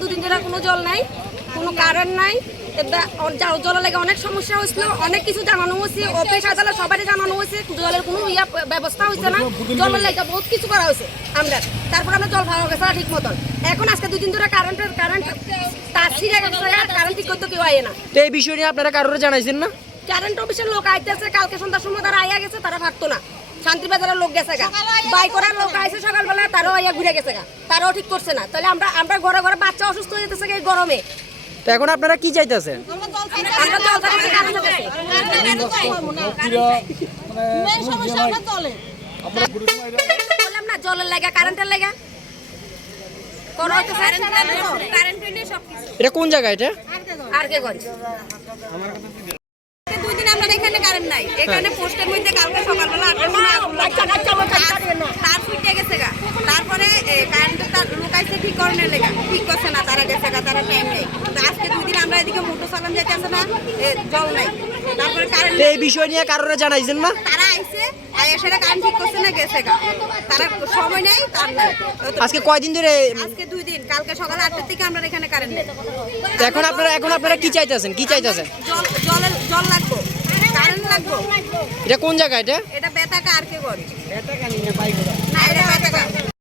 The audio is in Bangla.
দুদিন ধরে কোনো জল নাই, কোনো কারেন্ট নাই, জলের লাগে অনেক সমস্যা হয়েছিল, অনেক কিছু জানানো হয়েছে, অফিস আদালত সবারই জানানো হয়েছে, জলের কোনো ব্যবস্থা হয়েছে না, জলের লাগে বহুত কিছু করা হয়েছে আমরা, তারপর আমরা জল পাওয়া গেছে ঠিক মতন। এখন আজকে দুদিন ধরে কারেন্ট তার ছিঁড়ে গেছে, কারেন্ট ঠিক করতে কেউ আয় না। তো এই বিষয় নিয়ে আপনারা কারোর জানাইছেন না? কারেন্ট অফিসের লোক আইতেছে, কালকে সন্ধ্যার সময় তারা আইয়া গেছে, তারা থাকতো না। শান্তির বাজারের লোক গেছে গা, বাই করার লোক আইসে সকালবেলা, তারাও আইয়া ঘুরে গেছে গা, তারাও ঠিক করছে না। তাহলে আমরা ঘরে ঘরে বাচ্চা অসুস্থ হয়ে যেতেছে এই গরমে। তো এখন আপনারা কি চাইতেছেন? আমরা জল চাইতেছি, কারেন্ট চাইতেছি। বললাম না জলের লাগা, কারেন্টের লাগা করা হচ্ছে। এটা কোন জায়গা? এটা আরকেগঞ্জ। দুই দিন আমরা এখানে কারেন্ট নাই, এখানে পোস্টের মধ্যে কালকে সকালবেলা তার ফুটে গেছে গা, তারপরে কারেন্টের তার লোকাইছে ঠিক করণের লেগা, ঠিক করছে না, তারা গেছে গা, তারা টাইম নেই। আজকে দুই দিন আমরা এদিকে মোটর চালান যাইতেছে না, জল নাই, তারপরে কারেন্ট। এই বিষয় নিয়ে কারোর জানাইছেন না? তারা আইছে, সেটা কারেন্ট ঠিক করছে না, গেছে গা, তারা সময় নেই, তার নাই। আজকে কয়দিন ধরে? আজকে 2 দিন, কালকে সকাল 8টার থেকে আমরা এখানে কারেন্ট নেই। এখন আপনারা কি চাইতেছেন? জল লাগবে, কারেন্ট লাগবে। এটা কোন জায়গা? এটা বেতাকা আরকেগঞ্জ। না, এটা বেতাকা।